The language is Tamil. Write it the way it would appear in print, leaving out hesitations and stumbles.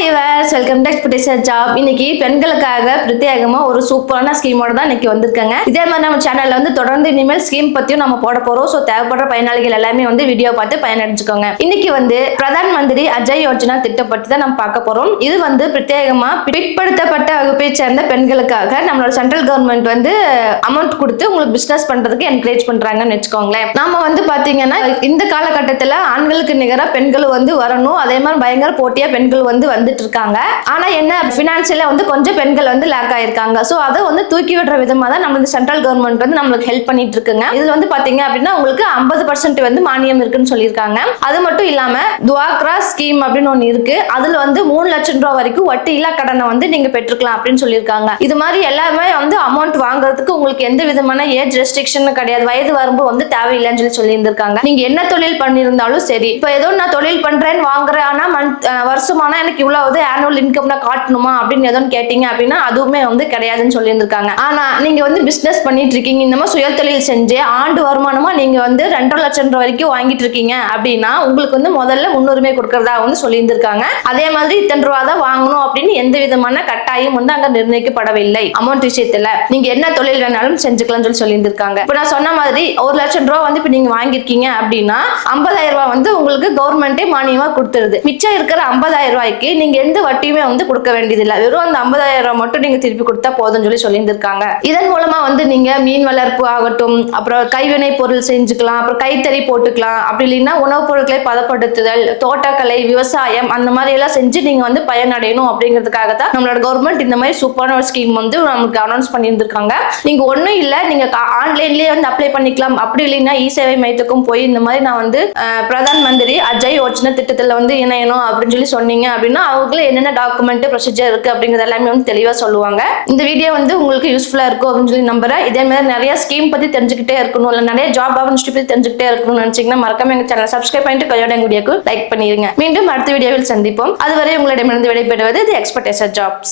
Viewers, welcome to expectation job. இன்னைக்கு பெண்களுக்காக பிரத்யேகமா ஒரு சூப்பரான ஸ்கீமோட தான் இன்னைக்கு வந்திருக்காங்க. இதே மாதிரி நம்ம சேனல்ல வந்து தொடர்ந்து இனிமேல் ஸ்கீம் பத்தியும் நம்ம போட போறோம். ஸோ தேவைப்படுற பயனாளிகள் எல்லாமே வந்து வீடியோ பார்த்து பயனடைஞ்சுக்கோங்க. இன்னைக்கு வந்து பிரதான் மந்திரி அஜய் யோஜனா திட்டம் பற்றி தான் நம்ம பார்க்க போறோம். இது வந்து பிரத்யேகமா பிற்படுத்தப்பட்ட வகுப்பை சேர்ந்த பெண்களுக்காக நம்மளோட சென்ட்ரல் கவர்மெண்ட் வந்து அமௌண்ட் கொடுத்து உங்களுக்கு பிசினஸ் பண்றதுக்கு என்கரேஜ் பண்றாங்கன்னு வச்சுக்கோங்களேன். நாம வந்து பாத்தீங்கன்னா இந்த காலகட்டத்தில் ஆண்களுக்கு நிகரா பெண்கள் வந்து வரணும். அதே மாதிரி பயங்கர போட்டியா பெண்கள் வந்து வந்துட்டு இருக்காங்க. ஆனா என்ன பினான்சியலா வந்து கொஞ்சம் பெண்கள் வந்து லேக் ஆயிருக்காங்க. சோ அதை வந்து தூக்கி விடுற விதமா தான் நம்ம சென்ட்ரல் கவர்மெண்ட் வந்து நம்மளுக்கு ஹெல்ப் பண்ணிட்டு இருக்குங்க. இதுல வந்து பாத்தீங்க அப்படின்னா உங்களுக்கு 50% வந்து மானியம் இருக்குன்னு சொல்லியிருக்காங்க. அது மட்டும் இல்லாம துவாக்ரா ஸ்கீம் அப்படின்னு ஒண்ணு இருக்கு. அதுல வந்து 3 லட்சம் ரூபாய் வரைக்கும் வட்டி இல்லா கடனை வந்து நீங்க பெற்றுக்கலாம் அப்படின்னு சொல்லியிருக்காங்க. இது மாதிரி எல்லாமே வந்து அமௌண்ட் வாங்குறதுக்கு உங்களுக்கு எந்த விதமான ஏஜ் ரெஸ்ட்ரிக்ஷன் கிடையாது. வயது வரம்பு வந்து தேவையில்லைன்னு சொல்லி இருந்திருக்காங்க. நீங்க என்ன தொழில் பண்ணியிருந்தாலும் சரி, இப்ப ஏதோ நான் தொழில் பண்றேன்னு வாங்குறேன், ஆனா வருஷமான எனக்கு இவ்வளவு ஆனுவல் இன்கம் காட்டணுமா அப்படின்னு எதுவும் கேட்டீங்க அப்படின்னா அதுவுமே வந்து கிடையாதுன்னு சொல்லி இருந்திருக்காங்க. ஆனா நீங்க வந்து பிசினஸ் பண்ணிட்டு இருக்கீங்க, இந்த மாதிரி சுய தொழில் செஞ்சு ஆண்டு வருமானமா நீங்க வந்து 2.5 லட்சம் ரூபாய் வரைக்கும் வாங்கிட்டு இருக்கீங்க அப்படின்னா உங்களுக்கு வந்து முதல்ல முன்னுரிமை கொடுக்கறதா வந்து சொல்லி இருந்திருக்காங்க. அதே மாதிரி இத்தனை ரூபா தான் வாங்கணும் அப்படின்னு எந்த விதமான கட்டாயம் வந்து அங்க நிர்ணயிக்கப்படவில்லை. அமௌண்ட் விஷயத்துல நீங்க என்ன தொழில் வேணாலும் செஞ்சுக்கலாம் சொல்லி இருந்திருக்காங்க. இப்ப நான் சொன்ன மாதிரி 1 லட்சம் ரூபாய் வந்து இப்ப நீங்க வாங்கிருக்கீங்க அப்படின்னா 50,000 ரூபாய் வந்து உங்களுக்கு கவர்மெண்டே மானியமா கொடுத்துருது. மிச்சம் இருக்கிற 50,000 ரூபாய்க்கு நீங்க எந்த வட்டியுமே வந்து கொடுக்க வேண்டியதில்லை. வெறும் அந்த 50,000 ரூபாய் மட்டும் நீங்க திருப்பி கொடுத்தா போதும் சொல்லி இருந்திருக்காங்க. இதன் மூலமா வந்து நீங்க மீன் வளர்ப்பு ஆகட்டும், அப்புறம் கைவினை பொருள் செஞ்சுக்கலாம், அப்புறம் கைத்தறி போட்டுக்கலாம், அப்படி இல்லைன்னா உணவுப் பொருட்களை பதப்படுத்துதல், தோட்டக்கலை, விவசாயம் அந்த மாதிரி எல்லாம் செஞ்சு நீங்க வந்து பயனடையணும் அப்படிங்கிறதுக்காக தான் நம்மளோட கவர்மெண்ட் இந்த மாதிரி சூப்பரான ஒரு ஸ்கீம் வந்து நமக்கு அனௌன்ஸ் பண்ணியிருந்திருக்காங்க. நீங்க ஒன்றும் இல்லை, நீங்க ஆன்லைன்லயே வந்து அப்ளை பண்ணிக்கலாம். அப்படி இல்லைன்னா இ சேவை மையத்துக்கும் போய் இந்த மாதிரி நான் வந்து பிரதான் மந்திரி அஜய் யோஜனா திட்டத்தில் வந்து இணையணும் அப்படின்னு சொன்னீங்க அப்படின்னா அவங்களே என்னென்ன டாக்குமெண்ட் ப்ரொசீஜர் இருக்கு அப்படிங்கிறது எல்லாமே வந்து தெளிவா சொல்லுவாங்க. இந்த வீடியோ வந்து உங்களுக்கு யூஸ்ஃபுல்லா இருக்கும் அப்படின்னு சொல்லி நம்புறேன். இதே மாதிரி நிறைய ஸ்கீம் பத்தி தெரிஞ்சுக்கிட்டே இருக்கணும், இல்லை நிறைய ஜாப் ஆப்பர்ச்சுனிட்டி பத்தி தெரிஞ்சுக்கிட்டே இருக்கணும்னு நினைச்சீங்கன்னா மறக்காம எங்க சேனல் சப்ஸ்கிரைப் பண்ணிட்டு கையோட எங்க வீடியோக்கு லைக் பண்ணிருங்க. மீண்டும் அடுத்த வீடியோவில் சந்திப்போம். அதுவரை உங்களிடமிருந்து விடைபெறுவது தி எக்ஸ்பெக்டேஷன் ஜாப்ஸ்.